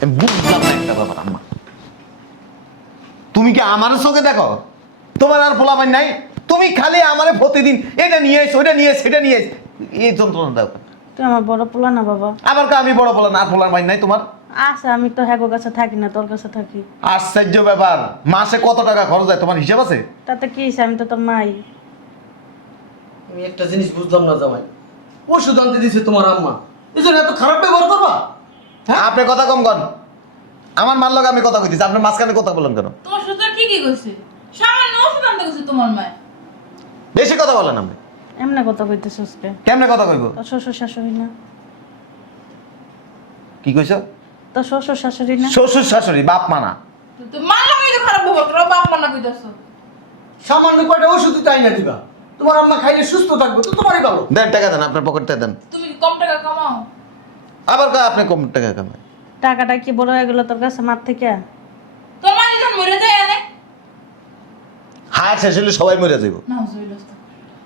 আমি বুঝলাম না একটা ব্যাপার আম্মা, তুমি কি আমার চোখে দেখো? তোমার আর পোলাপান নাই? তুমি খালি আমারে প্রতিদিন এটা নিয়ে এসো, ওটা নিয়ে এসো, সেটা নিয়ে এসো, এই যন্ত্রণা দাও। তুই আমার বড় পোলা না বাবা? আবার আমি বড় পোলা না, আর পোলার ভাই নাই তোমার? আচ্ছা, আমি তো হ্যাগো কাছে থাকি না, তোর কাছে থাকি। আশ্চর্য ব্যাপার, মাসে কত টাকা খরচ হয় তোমার হিসাব আছে? তাতে কি হইছে, আমি তো তোর মাই। আমি একটা জিনিস বুঝলাম না জামাই, ওষুধ আনতে দিছে তোমার আম্মা, এই জন্য এত খারাপ ব্যবহার করবা? হ্যাঁ আপনি কথা কম কন। আমার মার লগে আমি কথা কইতেছি, আপনি মাঝখানে কথা বলেন কেন? তোমার শ্বশুর ঠিকই কইছে, সামান্য ওষুধ আনতে কইছে তোমার মা। বেশি কথা বলেন আপনি। এমনে কথা কইতেছিস কে? কেমনে কথা কইব? তোর শ্বশুর শাশুড়ি না? কি কইছো? তোর শ্বশুর শাশুড়ি না? শ্বশুর শাশুড়ি, বাপ মানা। তো মা লাগি তো খারাপ ব্যবহার করো, বাপ মা না কইতাছো। সামান্য কয়টা ওষুধ তাই না দিবা, তোমার আম্মা খাইলে সুস্থ থাকবে তো তোমারই ভালো। দেন টাকা দেন, আপনার পকেটে দেন। তুমি কি কম টাকা কামাও? আবার কয় আপনি কম টাকা কামায়। টাকাটা কি বড় হয়ে গেল তোর কাছে মার থেকে? তোর মা যখন মরে যায় এনে হায়ার শেষ হলে সবাই মরে যাইব। না হইলো তো।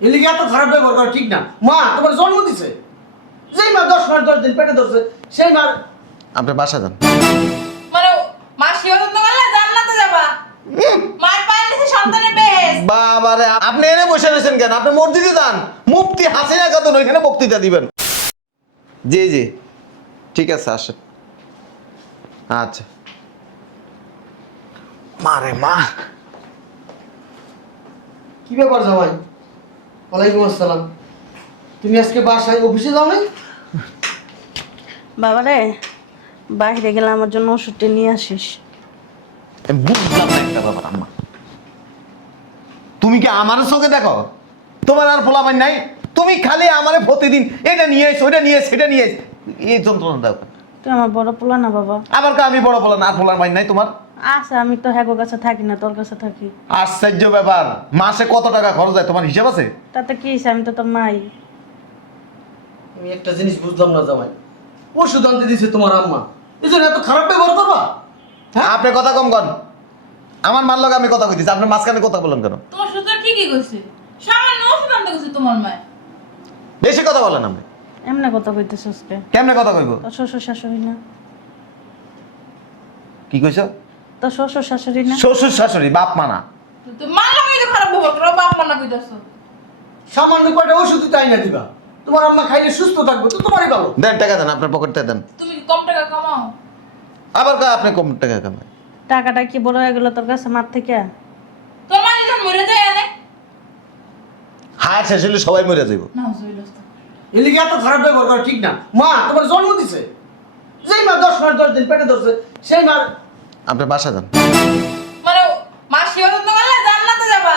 এলিগে এত খারাপ ব্যবহার করা ঠিক না। মা তোমার জন্ম দিছে, যেই মা 10 মাস 10 দিন পেটে ধরছে সেই মা। আপনি বাসা যান। মানে মা সেবা যত্ন করলে জান্নাতে যাবা। মায়ের পায়ের নিচে সন্তানের বেহেশত। বাবারে, আপনি এনে বসে রয়েছেন কেন? আপনি মসজিদে যান, মুফতি হাসিনা খাতুন ওইখানে বক্তৃতা দিবেন। জি জি ঠিক আছে, আসেন। আচ্ছা। মারে মা, কি ব্যাপার জামাই? ওয়ালাইকুম আসসালাম। তুমি আজকে বাসায় অফিসে যাও নাই? বাবারে, বাইরে গেলে আমার জন্য ওষুধটা নিয়ে আসিস। আমি বুঝলাম না একটা ব্যাপার আম্মা, তুমি কি আমার চোখে দেখো? তোমার আর পোলাপান নাই? তুমি খালি আমারে প্রতিদিন এটা নিয়ে এসো, ওটা নিয়ে এসো, সেটা নিয়ে এসো, এই যন্ত্রণা দাও। তুই আমার বড় পোলা না বাবা? আবার আমি বড় পোলা না, আর পোলার ভাই নাই তোমার? আচ্ছা, আমি তো হ্যাগো কাছে থাকি না, তোর কাছে থাকি। আশ্চর্য ব্যাপার, মাসে কত টাকা খরচ হয় তোমার হিসাব আছে? তাতে কি হইছে, আমি তো তোর মাই। আমি একটা জিনিস বুঝলাম না জামাই, ওষুধ আনতে দিছে তোমার আম্মা, এই জন্য এত খারাপ ব্যবহার করবা? হ্যাঁ আপনি কথা কম কন। আমার মার লগে আমি কথা কইতেছি, আপনি মাঝখানে কথা বলেন কেন? তোমার শ্বশুর ঠিকই কইছে, সামান্য ওষুধ আনতে কইছে তোমার মা। বেশি কথা বলেন আপনি। এমনে কথা কইতেছিস কে? কেমনে কথা কইব? তোর শ্বশুর শাশুড়ি না? কি কইছো? তোর শ্বশুর শাশুড়ি না? শ্বশুর শাশুড়ি, বাপ মানা। তো মা লাগি তো খারাপ ব্যবহার করো, বাপ মা না কইতাছো। সামান্য কয়টা ওষুধ তাই না দিবা, তোমার আম্মা খাইলে সুস্থ থাকবে তো তোমারই ভালো। দেন টাকা দেন, আপনার পকেটে দেন। তুমি কি কম টাকা কামাও? আবার আপনি কম টাকা কামায়। টাকাটা কি বড় হয়ে গেল তোর কাছে মার থেকে? তোর মা যখন মরে যায় এনে হায়ার শেষ হলে সবাই মরে যাইব। না হইলো তো। এলিগে এত খারাপ ব্যবহার করা ঠিক না। মা তোমার জন্ম দিছে, যেই মা 10 মাস 10 দিন পেটে ধরছে সেই মা। আপনি বাসা যান। মানে মা সেবা যত্ন করলে জান্নাতে যাবা।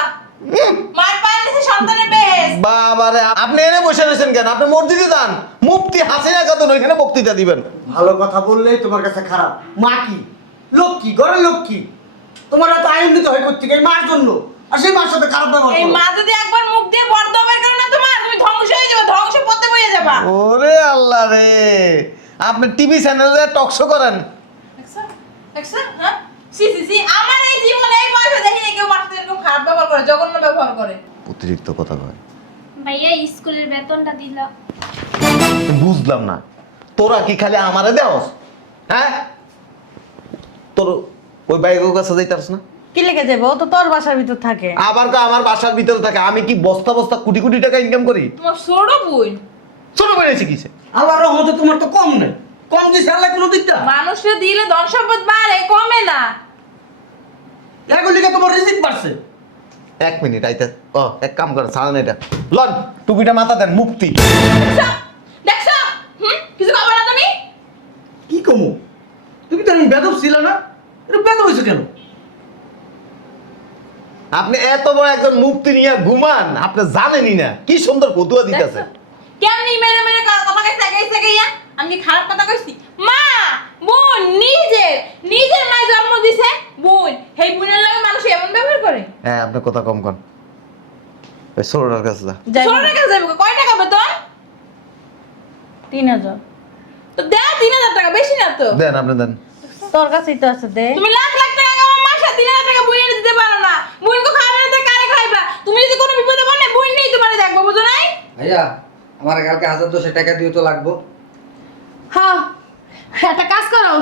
মায়ের পায়ের নিচে সন্তানের বেহেশত। বাবারে, আপনি এনে বসে রয়েছেন কেন? আপনি মসজিদে যান, মুফতি হাসিনা খাতুন ওইখানে বক্তৃতা দিবেন। ভালো কথা বললেই তোমার কাছে খারাপ। মা কি লক্ষ্মী, ঘরের লক্ষ্মী, তোমার এত আনন্দিত হয় করতে গিয়ে মার জন্য, আর সেই মার সাথে খারাপ ব্যবহার এই করো। মা যদি একবার মুখ দিয়ে বর্দ বের করে না তোমার, তুমি ধ্বংস হয়ে যাবে, ধ্বংস পথে বয়ে যাবা। ওরে আল্লাহ রে, আপনি টিভি চ্যানেলে টক শো করেন? দেখছো? দেখছো? হ্যাঁ? সি সি সি, আমার এই জীবনে এই বয়সে দেখিনি কেউ মার সাথে এরকম খারাপ ব্যবহার করে, জঘন্য ব্যবহার করে। অতিরিক্ত কথা কয়। ভাইয়া স্কুলের বেতনটা দিল। বুঝলাম না, তোরা কি খালি আমারে দেওস? হ্যাঁ, তোর ওই বাইকের কাছে যাইতারস না? কি লেগে যাবে? ও তো তোর বাসার ভিতর থাকে। আবার আমার বাসার ভিতরে থাকে, আমি কি বস্তা বস্তা কোটি কোটি টাকা ইনকাম করি? তোমার ছোট বোন ছোট বেড়েছি কিসে? আল্লাহর রহমতে তোমার তো কম নেই, কম দিছে আল্লাহ কোনো দিকটা। মানুষকে দিলে ধন সম্পদ বাড়ে, কমে না। এগুলিকে তোমার রিজিক বাড়ছে। এক মিনিট আইতে, ও এক কাম করে সারান এটা লন, টুপিটা মাথা দেন, মুক্তি। দেখছো? দেখছো? কিছু খাবো না তুমি? কি কমো? তুমি তো আমি বেদব ছিল না, এটা বেদব হয়েছে কেন? আপনি এত বড় একজন মুক্তি নিয়ে ঘুমান, আপনি জানেনই না কি সুন্দর ফতুয়া দিতেছে। দেখছো? কেমনি মেরে মেরে কথা কইছে গাইছে গাইয়া? আমি কি খারাপ কথা কইছি? মা, বোন নিজের মা জন্ম দিছে, বোন হেই বোনের লাগে মানুষ এমন ব্যবহার করে? হ্যাঁ, আপনি কথা কম কন। ওই ছোটটার কাছে যা। যাই ছোট টাকা যাবে, কয় টাকা বেতন? 3000। তো দেয়া 3000 টাকা, বেশি না তো। দেন, আপনি দেন। তোর কাছেই তো আছে, দে। তুমি লাখ লাখ টাকা কামাও, মাসে 3000 টাকা বইয়ে দিতে পারো না। বইনকে খাওয়াবে না তো কারে খাইবা? তুমি যদি কোনো বিপদে পড়লে বইন নেই তোমারে দেখবো, বুঝো নাই? ভাইয়া আমার কালকে 1200 টাকা দিয়ে তো লাগবো। হ্যাঁ, একটা কাজ করো,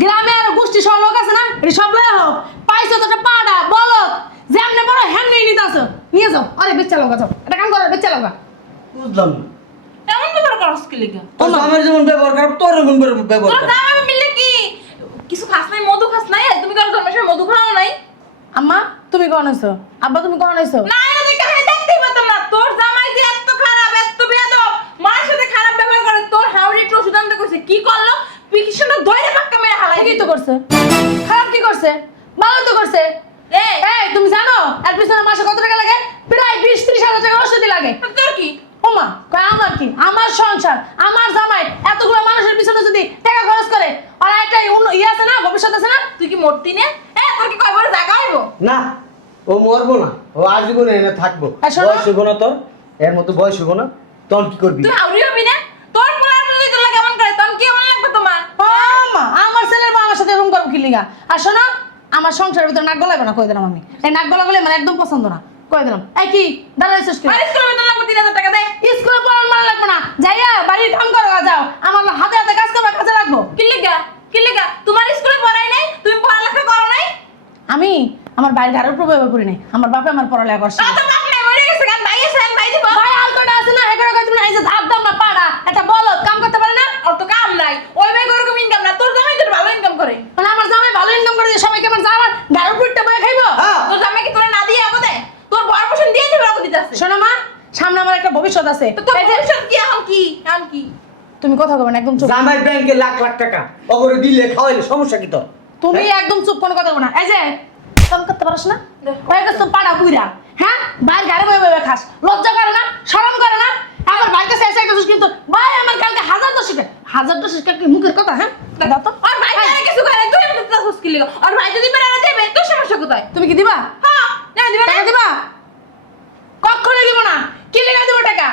গ্রামে আর গোষ্ঠী সব লোক আছে না এটা সব লয়ে হোক পাইছো তো একটা পাড়া বলো যেমনে বড় হ্যান্ডেই নিতে আসো নিয়ে যাও আরে বেচ্চা লগা যাও এটা কাম করো বেচ্চা লগা বুঝলাম না এমন ব্যবহার করছ কি লিগা তোর জামাই যেমন ব্যবহার খারাপ তোর এমন ব্যবহার তোর খারাপ জামাই মিললে কি কিছু খাস নাই মধু খাস নাই তুমি কারো জন্মের সময় মধু খাও নাই আম্মা তুমি কখন আইছো আব্বা তুমি কখন আইছো না এর দিকে আমি দেখতেই পেতাম না তোর জামাই যে এত খারাপ এত বেয়াদব মার সাথে খারাপ ব্যবহার করে তোর হাওড়ি একটু ওষুধ আনতে কইছে কি করলো পিকিশনটা ধরে পাক্কা মেরে হালাই কি তো করছে খারাপ কি করছে ভালো তো করছে এই এই তুমি জানো এর পিছনে মাসে কত টাকা লাগে প্রায় 20-30 হাজার টাকা ওষুধই লাগে তোর কি ওমা কয় আমার কি আমার সংসার আমার জামাই এতগুলো মানুষের পিছনে যদি টাকা খরচ করে আর একটা ইয়ে আছে না ভবিষ্যৎ আছে না তুই কি মরতি না তোর কি কয়বার জায়গা হইব না ও মরবো না ও আজীবন এনে থাকবো আর শোনো। বয়স হইব না তোর এর মতো বয়স হইব না তখন কি করবি তুই হাওড়ি হবি না তোর পোলার যদি তোর কেমন করে তখন কি এমন লাগবে তোমার ও মা আমার ছেলের মা আমার সাথে এরকম করবো কি লিগা আর শোনো আমার সংসারের ভিতরে নাক গলাবে না কই দিলাম আমি এই নাক গলাগুলো মানে একদম পছন্দ না কই দিলাম এই কি দাঁড়াইছিস কি আর স্কুলে বেতন লাগবে 3000 টাকা দে স্কুলে পড়ান মারা লাগবে না যাইয়া বাড়ির কাম করো যাও আমার হাতে হাতে কাজ করবা কাজে লাগবো কি লিগা তোমার স্কুলে পড়াই নাই তুমি পড়ালেখা করো নাই আমি আমার বাইরে আরো প্রভাবে পড়ি নাই আমার বাপে আমার পড়ালেখা করছে তা তো বাপ নাই মরে গেছে গান ভাই এসে ভাই দিব ভাই আর কয়টা আছে না এগারো কয় তুমি এই যে ধাপ দাম না পাড়া এটা বলো কাম করতে পারে না ওর তো কাম নাই ওই ভাই ওরকম ইনকাম না তোর জামাই তোর ভালো ইনকাম করে মানে আমার জামাই ভালো ইনকাম করে দিয়ে সবাইকে আমার জামাই গাড়ির পুটটা বয়ে খাইবো হ্যাঁ তোর জামাই কি তোরে না দিয়ে আগো দেয় তোর বড় পোষণ দিয়ে দিবে আগো দিতে আছে শোনো মা সামনে আমার একটা ভবিষ্যৎ আছে তো তোর ভবিষ্যৎ কি এখন কি তুমি কথা কবে না একদম চুপ জামাই ব্যাংকে লাখ লাখ টাকা ওগরে দিলে খাওয়াইলে সমস্যা কি তোর তুমি একদম চুপ কোনো কথা বলো না এই যে কাম করতে পারছ না হয়ে গেছ পাড়া বুইরা হ্যাঁ বাইরে গাড়ি বয়ে বয়ে খাস লজ্জা করে না শরম করে না আমার বাড়িতে শেষ একটা কিন্তু ভাই আমার কালকে হাজার দশ কি মুখের কথা হ্যাঁ দাও তো আর ভাই তারে কিছু করে তুই এমন তো মুশকিল লিগা আর ভাই যদি বেরা না দেবে তোর সমস্যা কোথায় তুমি কি দিবা হ্যাঁ না দিবে না টাকা দিবা কখনো দিব না কি লেগা দিব টাকা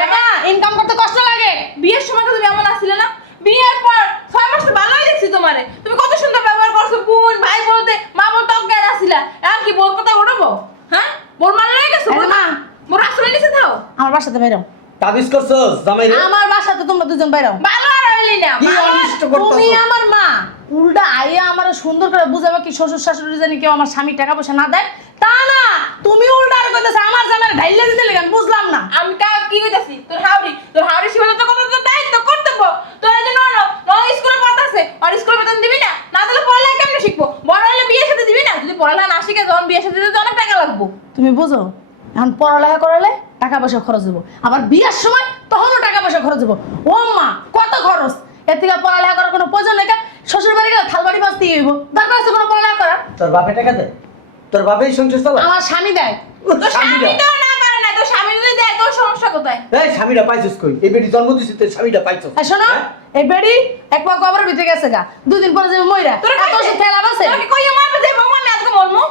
টাকা ইনকাম করতে কষ্ট লাগে বিয়ের সময় তো তুমি এমন আসছিলে না বিয়ের পর 6 মাস তো ভালোই দেখছি তোমারে তুমি কত সুন্দর ব্যবহার করছো বোন ভাই বলতে মা বলতে অজ্ঞান আসিলা এখন কি বোন কথা উঠবো হ্যাঁ বোন মান লয়ে গেছো এই যে মা। মোর আসলে নিচে থাও আমার বাসাতে বাইরাও তাবিজ করছস জামাই রে আমার বাসাতে তোমরা দুজন বাইরাও ভালো আর হইলি না কি অনিষ্ট করতেছ তুমি আমার মা উল্টা আইয়া আমার সুন্দর করে বুঝাবে কি শ্বশুর শাশুড়ি জানি কেউ আমার স্বামী টাকা পয়সা না দেয় তা না তুমি উল্টা আর কইতেছ আমার জামাই ঢাইলে দিতে লাগে আমি বুঝলাম না আমি তা কি কইতাছি তোর হাওড়ি সীমান্ত কত তো দায়িত্ব কর্তব্য তোর এই যে স্কুলে পড়তাছে আর স্কুলে বেতন দিবি না না দিলে পড়ালেখা কেমনে শিখবো বড় হলে বিয়ের সাথে দিবি না যদি পড়ালেখা না শিখে যখন বিয়ের সাথে দিতে অনেক টাকা লাগবো তুমি বুঝো এখন পড়ালেখা করালে টাকা পয়সা খরচ দেবো আবার বিয়ের সময় তখনও টাকা পয়সা খরচ দেবো ও মা কত খরচ এর থেকে পড়ালেখা করার কোনো প্রয়োজন নেই শ্বশুর বাড়ি গেলে থালবাড়ি বাঁচতে হইব দরকার আছে কোনো পড়ালেখা করা তোর বাপে টাকা দেয় তোর বাপেই সংসার চালা আমার স্বামী দেয় তোর স্বামী তো না পারে না তোর স্বামী যদি দেয় তোর সমস্যা কোথায় এই স্বামীটা পাইছিস কই এই বেটি জন্ম দিছিস তোর স্বামীটা পাইছস আর শোনো এই বেড়ি এক পা কবরের ভিতরে গেছে গা দুদিন পরে যাবে মইরা তোর এত ওষুধ খেয়ে লাভ আছে তোর কি কইয়া মারবে যে ভগবান না আজকে মরমু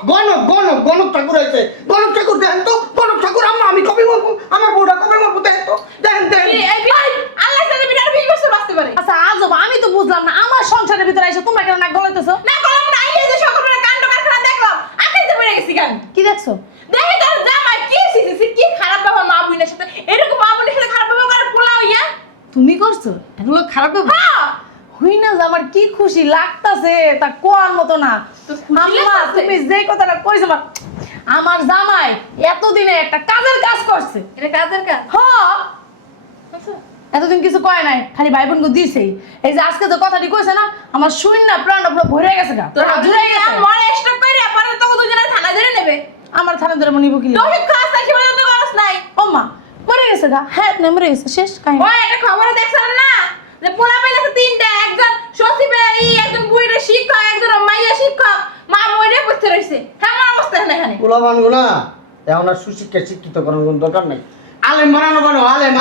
গণক ঠাকুর আছে গণক ঠাকুর দেখেন তো গণক ঠাকুর আম্মা আমি কবে মরবো আমার বউটা কবে মরবো দেখেন তো দেখেন এই ভাই আল্লাহ জানে বিটার 20 বছর বাঁচতে পারে আচ্ছা আজব আমি তো বুঝলাম না আমার সংসারের ভিতরে এসে তোমরা কেন নাক গলাইতেছো না কলম না এই যে সকালবেলা কাণ্ড কারখানা দেখলাম আকাইতে পড়ে গেছি কেন কি দেখছো দেখি তোর জামাই কি শিখেছি কি খারাপ ব্যবহার মা বোনের সাথে এরকম মা বোনের সাথে খারাপ ব্যবহার করে পোলা হইয়া তুমি করছো এগুলো খারাপ ব্যাপার হ্যাঁ হুই না যে আমার কি খুশি লাগতাছে তা কোয়ার মতো না তোর খুশি আম্মা লাগতাছে? তুমি যে কথাটা কইছো আমার জামাই এতদিনে একটা কাজের কাজ করছে এটা কাজের কাজ হ্যাঁ আচ্ছা এতদিন কিছু কয় নাই খালি ভাই বোনকে দিছেই এই যে আজকে যে কথাটি কইছে না আমার শূন্য প্রাণটা পুরো ভরে গেছে গা তোর জুড়ে গেছে মরে স্টক কইরা পরে তো দুজনে থানা ধরে নেবে আমার থানা ধরে মনিব কি তোর খাস নাই সেটা তো করস নাই ও মা মরে গেছে গা হ্যাঁ না মরে গেছে শেষ কাহিনী ওই একটা খবরে দেখছেন না যে পোলা পাইলেছে তিনটা একজন সচিবে একজন বুইরে শিক্ষক একজন মাইয়া শিক্ষক মা মরে বসে রইছে কেমন অবস্থা এখানে পোলা মানবো না এখন আর সুশিক্ষা শিক্ষিত করার কোনো দরকার নাই আলেম বানানো বানো আলেম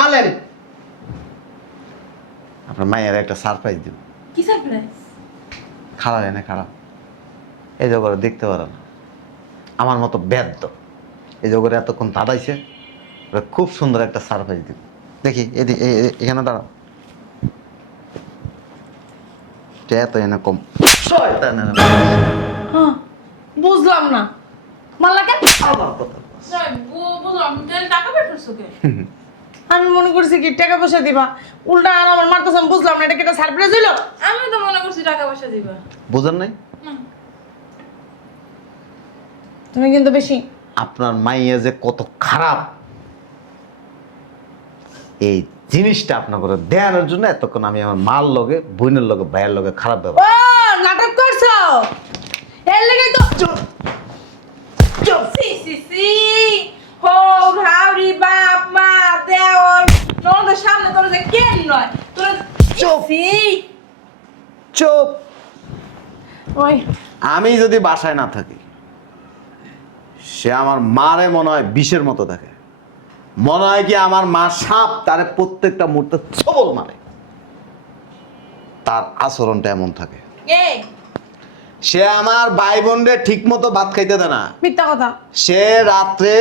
আপনার মায়ের একটা সারপ্রাইজ দিব কি সারপ্রাইজ খারাপ এনে খারাপ এই জগরে দেখতে পারে না আমার মতো ব্যর্থ এই জগরে এতক্ষণ দাঁড়াইছে ওরা খুব সুন্দর একটা সারপ্রাইজ দিব দেখি এখানে দাঁড়াও এত এনে কম শয়তানের বাচ্চা। হ্যাঁ বুঝলাম না মাল্লা কেন আমার কথা বল। বুঝলাম টাকা পেটছ কে আমি মনে করছি কি টাকা পয়সা দিবা, উল্টা আর আমার মারতেছ, আমি বুঝলাম না এটা কি একটা সারপ্রাইজ হইলো। আমি তো মনে করছি টাকা পয়সা দিবা। বুঝেন নাই? তুমি কিন্তু বেশি। আপনার মাইয়া যে কত খারাপ এই জিনিসটা আপনার করে দেওয়ানোর জন্য এতক্ষণ আমি আমার মার লগে, বোনের লগে, ভাইয়ের লগে খারাপ ও ব্যবহার। নাটক করছো, এর লেগে তো সি সি সি হো হাউরি বাপ মা দেওর ননদের সামনে তোর যে কেন নয় তোর চুপ। সি চুপ। ওই আমি যদি বাসায় না থাকি, সে আমার মারে মনে হয় বিষের মতো দেখে। মনে হয় কি আমার মা সাপ, তারে প্রত্যেকটা মুহূর্তে ছবল মারে। তার আচরণটা এমন থাকে। এই সে আমার ভাই বোনরে ঠিক মতো ভাত খাইতে দেয় না। মিথ্যা কথা। সে রাত্রে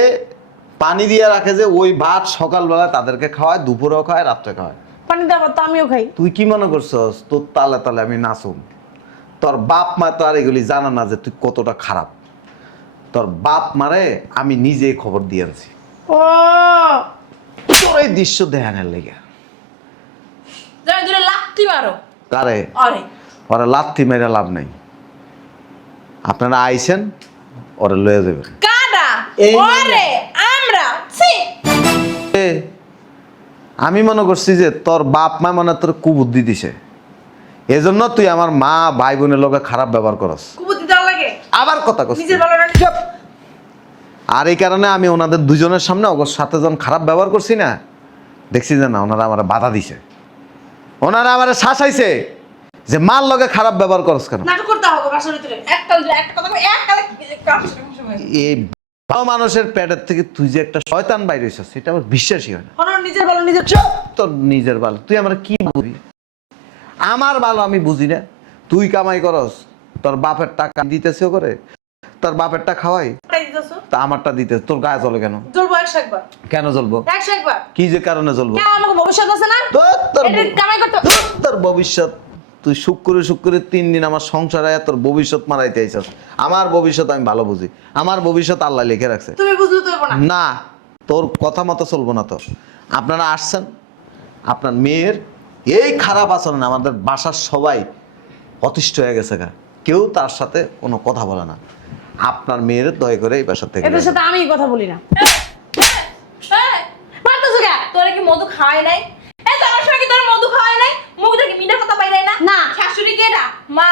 পানি দিয়ে রাখে যে ওই ভাত সকালবেলা তাদেরকে খাওয়ায়, দুপুরেও খাওয়ায়, রাত্রে খাওয়ায়। পানি দেওয়া তো আমিও খাই। তুই কি মনে করছস তোর তালে তালে আমি নাচুম? তোর বাপ মা তো আর এগুলি জানা না যে তুই কতটা খারাপ। তোর বাপ মারে আমি নিজেই খবর দিয়ে আনছি ও তোর এই দৃশ্য দেখানোর লেগে। যাই দূরে লাত্তি মারো কারে? আরে ওরা লাথি মেরে লাভ নাই। আপনারা আইছেন, ওরা লয়ে যাবেন। কাডা এই ওরে আমরা ছি এ, আমি মনে করছি যে তোর বাপ মা মনে হয় তোর কুবুদ্ধি দিছে, এজন্য তুই আমার মা ভাই বোনের লগে খারাপ ব্যবহার করস। কুবুদ্ধি দেওয়া লাগে আবার কথা করছিস। নিজের ভালো না চুপ। আর এই কারণে আমি ওনাদের দুজনের সামনে ওর সাথে যখন খারাপ ব্যবহার করছি না, দেখছি যে না ওনারা আমার বাধা দিছে, ওনারা আমার শাসাইছে যে মার লগে খারাপ ব্যবহার করস কেন। নাটক করতে হবে বাসার ভিতরে একটা কথা কই একটা সময় এই ভালো মানুষের পেটের থেকে তুই যে একটা শয়তান বাইরে হইছস সেটা আমার বিশ্বাসই হয় না। আমার নিজের ভালো নিজের। তোর নিজের ভালো তুই আমার কি বুঝবি? আমার ভালো আমি বুঝি না। তুই কামাই করস, তোর বাপের টাকা দিতেছে করে, তোর বাপেরটা খাওয়াই, টাকা দিতেছো, তা আমারটা দিতে তোর গায়ে জ্বলে কেন? জ্বলবো 100 একবার, কেন জ্বলবো? 100 একবার। কি যে কারণে জ্বলবো? কেন আমাকে ভবিষ্যৎ আছে না? তোর এটা কামাই করতে তোর ভবিষ্যৎ তুই শুক্রে 3 দিন আমার সংসারে তোর ভবিষ্যৎ মারাইতে আইছস। আমার ভবিষ্যৎ আমি ভালো বুঝি, আমার ভবিষ্যৎ আল্লাহ লিখে রাখছে। তুমি বুঝলে তো হইব না। না, তোর কথা মতো চলবো না। তো আপনারা আসছেন, আপনার মেয়ের এই খারাপ আচরণ আমাদের বাসার সবাই অতিষ্ঠ হয়ে গেছে গা, কেউ তার সাথে কোনো কথা বলে না। আপনার মেয়ের দয়া করে এই বাসা থেকে এদের সাথে আমি কথা বলি না। মারতেছো কে? তোরা কি মধু খাওয়াই নাই? এই তো আমার সময় কি তোর মধু খাওয়াই নাই? মুখ থেকে মিঠার কথা বাইরে না? না। শাশুড়ি কে না? মা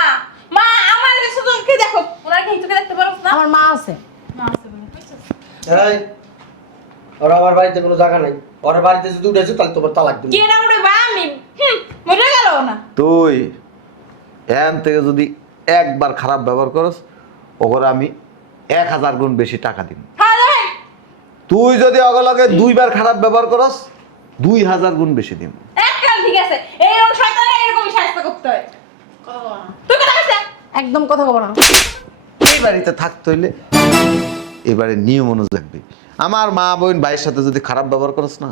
মা আমার কাছে তোকে দেখো, ওনার কি তোকে দেখতে পারছ না? আমার মা আছে। মা আছে বলে কইছস? এই ওরা আমার বাড়িতে কোনো জায়গা নাই। ওরা বাড়িতে যদি উঠেছে তাহলে তোমার তালাক দিবি। কে না উঠে বা আমি মরে গেল না। তুই এখান থেকে যদি একবার খারাপ ব্যবহার করস, ওকে আমি 1000 গুণ বেশি টাকা দিব। হ্যাঁ দেখেন তুই যদি অগলগে 2 বার খারাপ ব্যবহার করস, 2000 গুণ বেশি দিব। একটা ঠিক আছে, এইরকম শয়তানের এরকমই শাস্তি করতে হয়। তুই কথা কইছ? একদম কথা কব না। এই বাড়িতে থাকতে হইলে এবারে নিয়ম অনুযায়ী থাকবি। আমার মা বোন ভাইয়ের সাথে যদি খারাপ ব্যবহার করস না,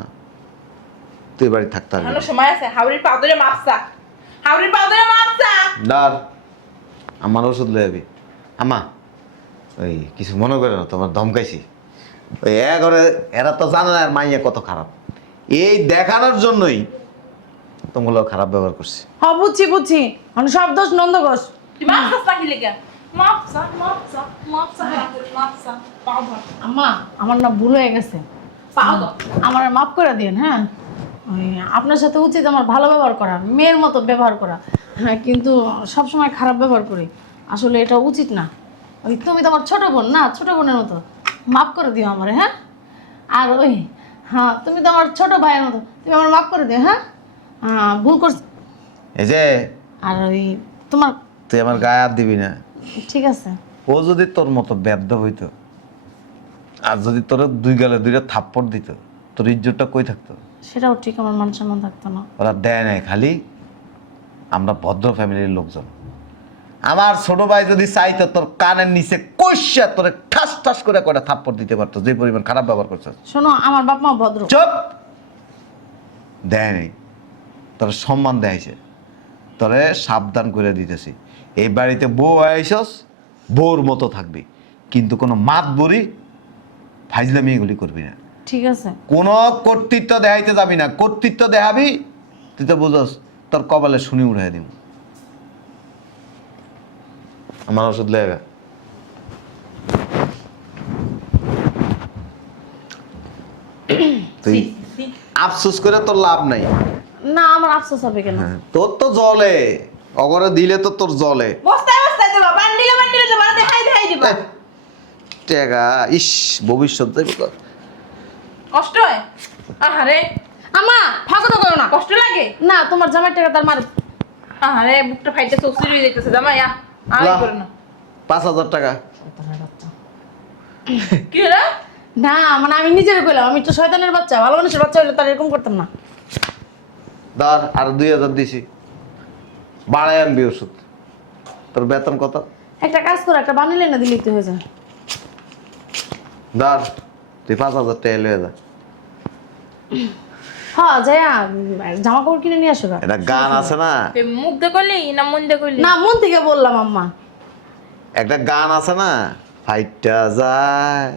তুই এই বাড়ি থাকতে পারবি এখনো না। সময় আছে, হাওড়ির পাদরে মাপসা, হাওড়ির পাদরে মাপসা। ডার আমার ওষুধ লয়ে যাবি। আমা ওই কিছু মনে করে না, তোমার ধমকাইছি। ওই ঘরে এরা তো জানে না আর মাইয়া কত খারাপ, এই দেখানোর জন্যই তোমগুলো খারাপ ব্যবহার করছে। হ্যাঁ বুঝছি বুঝছি, মানে সব দোষ নন্দ ঘোষ। তুই মাপসাস নাকি লেগা? মাপসা মাপসা মাপসা মাপসা পাও ধর আম্মা আমার না ভুল হয়ে গেছে, পাও ধর। আমার মাফ করে দিন। হ্যাঁ ওই আপনার সাথে উচিত আমার ভালো ব্যবহার করা, মেয়ের মতো ব্যবহার করা। হ্যাঁ কিন্তু সবসময় খারাপ ব্যবহার করি, আসলে এটা উচিত না। ওই তুমি তো আমার ছোটো বোন না, ছোটো বোনের মতো, মাফ করে দিও আমার। হ্যাঁ আর ওই হ্যাঁ তুমি তো আমার ছোটো ভাইয়ের মতো, তুমি আমার মাফ করে দিও। হ্যাঁ হ্যাঁ ভুল করছি। এই যে আর ওই তোমার তুই আমার গায়ে হাত দিবি না। ঠিক আছে। ও যদি তোর মতো ব্যর্থ হইতো, আর যদি তোর 2 গালে 2টা থাপ্পড় দিত, তোর ইজ্জতটা কই থাকতো? সেটাও ঠিক, আমার মান সম্মান থাকতো না। ওরা দেয় নাই, খালি আমরা ভদ্র ফ্যামিলির লোকজন। আমার ছোট ভাই যদি চাইতো তোর কানের নিচে কইসা তোরে ঠাস ঠাস করে কয়টা থাপ্পড় দিতে পারতো, যে পরিমাণ খারাপ ব্যবহার করছিস। শোনো আমার বাপ মা ভদ্র। চুপ। দেয় নাই, তোর সম্মান দেয়ছে, তোরে সাবধান করে দিতেছি। এই বাড়িতে বউ আইসস, বউর মতো থাকবি, কিন্তু কোনো মাত বড়ি ফাইজলামি এগুলি করবি না। ঠিক আছে। কোনো কর্তৃত্ব দেখাইতে যাবি না, কর্তৃত্ব দেখাবি তুই তো বুঝস তোর কপালে শুনি উড়াই দিব। আমার ওষুধ লেগা তুই আফসোস করে তোর লাভ নাই। না আমার আফসোস হবে কেন? হ্যাঁ, তোর তো জলে অগরে দিলে তো তোর জলে বস্তায় বস্তায় দেবা, বান্ডিলে বান্ডিলে দেবা, দেখাই দেখাই দিবা। টেকা ইস ভবিষ্যৎ যাইব তো। কষ্ট হয়? আহারে আম্মা ফাঁকা তো করো না। কষ্ট লাগে? না তোমার জামাই টাকা তার মার। আহারে বুকটা ফাইটে চৌচির হয়ে যাইতেছে জামাই। আর লা। করে না। 5,000 টাকা। কি হলো? না মানে আমি নিজের কইলাম, আমি তো শয়তানের বাচ্চা, ভালো মানুষের বাচ্চা হইলে তার এরকম করতাম না। ধর আর 2,000 দিছি, বাড়াই আনবি ওষুধ। তোর বেতন কত? একটা কাজ করো, একটা বানিয়ে না দিলেই তো হয়ে যায়। ধর তুই 5,000 টাকা লয়ে যা। হ্যাঁ যাইয়া জামা কাপড় কিনে নিয়ে আসো গা। এটা গান আছে না, তুই মুখ দিয়ে কইলি না মন দিয়ে কইলি? না মন থেকে বললাম আম্মা। একটা গান আছে না, ফাইটটা যায়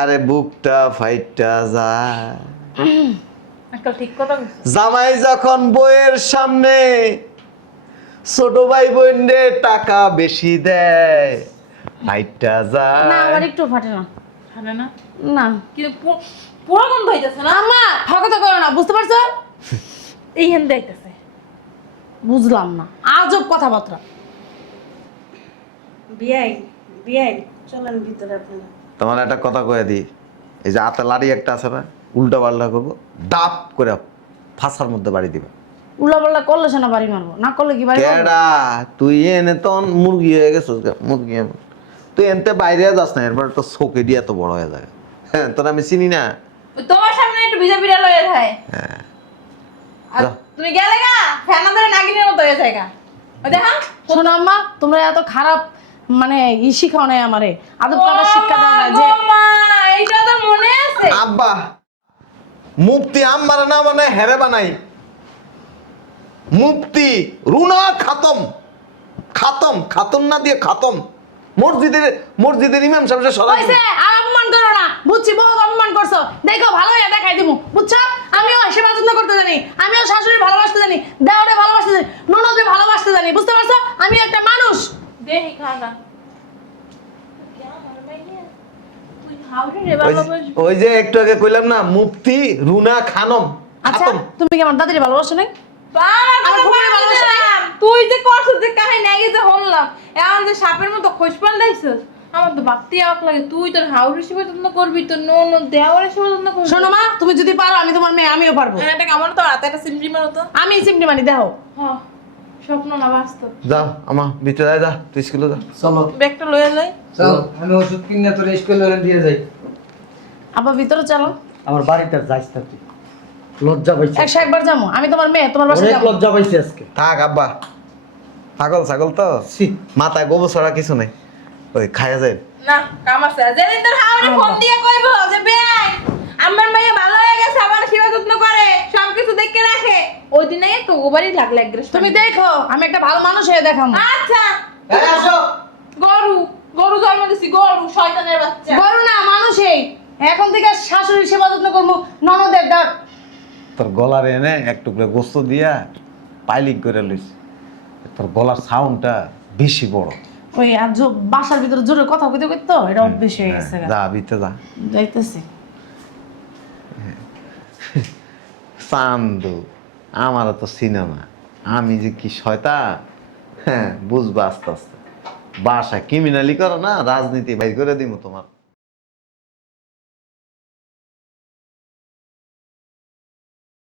আরে বুকটা ফাইটটা যায়। একটা ঠিক কথা কইছিস। জামাই যখন বইয়ের সামনে ছোট ভাই বোনরে টাকা বেশি দেয়, ফাইটটা না আমার যায়। একটু ফাটে না। হারে না? না কিন্তু পুরো গন্ধ হইতাছে না? আম্মা ফাঁকা তো করো না, বুঝতে পারছো? এই হেন দেখতেছে। বুঝলাম না, আজব কথাবার্তা। বিয়াই বিয়াই চলেন ভিতরে আপনারা। তোমার একটা কথা কয়ে দিই, এই যে হাতে লাড়ি একটা আছে না, উল্টা পাল্টা করবো, ডাব করে ফাঁসার মধ্যে বাড়ি দিবে। উল্লা পাল্লা করলে সে না বাড়ি মারবো, না করলে কি বাড়ি মারবো? কেডা তুই এনে তখন মুরগি হয়ে গেছিস গা, মুরগি তুই এনতে বাইরে যাস না, এরপর তো চোখে দিয়ে এত বড় হয়ে যায়। হ্যাঁ তোর আমি চিনি না। তোমার সামনে একটু ভিজা ভিজা লয়ে যায়। হ্যাঁ আর যা। তুমি গেলে গা ফেনা ধরে নাগিনের মতো হয়ে যায় গা। ওই দেখা শোনো আম্মা, তোমরা এত খারাপ মানে শিখাও নাই আমারে, আদব কায়দা শিক্ষা দাও না যে। মা এইটা তো মনে আছে। আব্বা মুফতি আম্মার না মানে হেরে বানাই, মুফতি রুনা খাতম, খাতম খাতম না দিয়ে খাতম, মসজিদের ইমাম সাহেব সরাই হইছে, আর অপমান করো না, বুঝছি বহুত অপমান করছো, দেখো ভালো হয়ে দেখাই দিমু, বুঝছো? আমিও সেবা যত্ন করতে জানি, আমিও শাশুড়ি ভালোবাসতে জানি, দেওরে ভালোবাসতে জানি, ননদে ভালোবাসতে জানি, বুঝতে পারছো? আমি একটা মানুষ। দেহি খানা তুই হাউরে রে ওই বাবা। যে- ওই যে একটু আগে কইলাম না, মুফতি রুনা খানম আচ্ছা খাতম। তুমি কি আমার দাদির ভালোবাসো নাই? আমার খুবই ভালোবাসা নাই? তুই যে করছিস যে কাহিনী আগে যে হলাম এখন যে সাপের মতো খোঁজ পাল্টাইছিস আমার তো ভাবতে অবাক লাগে। তুই তোর হাউরের সেবা যত্ন করবি, তোর দেওয়ারের সেবা যত্ন করবি। শোনো মা, তুমি যদি পারো, আমি তোমার মেয়ে, আমিও পারবো। এটা কেমন তো রাতে একটা সিমরি মারো তো। আমি চিমনি মানি দেখো। হ্যাঁ স্বপ্ন না বাস্তব। যা আমা ভিতরে যা, তুই স্কুলে যা। চলো ব্যাগটা লয়ে যাই। চল আমি ওষুধ কিনে তোর স্কুলে দিয়ে যাই। আবার ভিতরে চলো। আমার বাড়িতে যাইস না তুই, লজ্জা পাইছি, 101 বার যাবো, আমি তোমার মেয়ে, তোমার বাসায় অনেক যাবো। লজ্জা পাইছি আজকে। থাক আব্বা, পাগল ছাগল তো, ছি। মাথায় গোবর ছড়া কিছু নেই, ওই খায়া যায়। না কাম আছে। যেদিন তোর হাওড়ে ফোন দিয়ে কইব যে বেআই আমার মেয়ে ভালো হয়ে গেছে, আমার সেবা যত্ন করে, সবকিছু দেখে রাখে, ওই দিনে তো গোবারই লাগলে এক গ্লাস তুমি দেখো আমি একটা ভালো মানুষ হয়ে দেখাবো। আচ্ছা এই আসো। গরু গরু জন্ম দিছি, গরু শয়তানের বাচ্চা। বড় না মানুষই, এখন থেকে শাশুড়ির সেবা যত্ন করবো, ননদের ডাক। তোর গলার এনে এক টুকরো গোস্ত দিয়া পাইলিং করে লইস, তোর গলার সাউন্ডটা বেশি বড়। ওই আর বাসার ভিতরে জোরে কথা কইতে কইতে তো এটা অভ্যেস হয়ে গেছে। যা ভিতরে যা। যাইতেছি। চান্দু আমারও তো চিনো না, আমি যে কি শয়তান, হ্যাঁ বুঝবা আস্তে আস্তে। বাসা ক্রিমিনালি করো না, রাজনীতি বাইর করে দিব তোমার।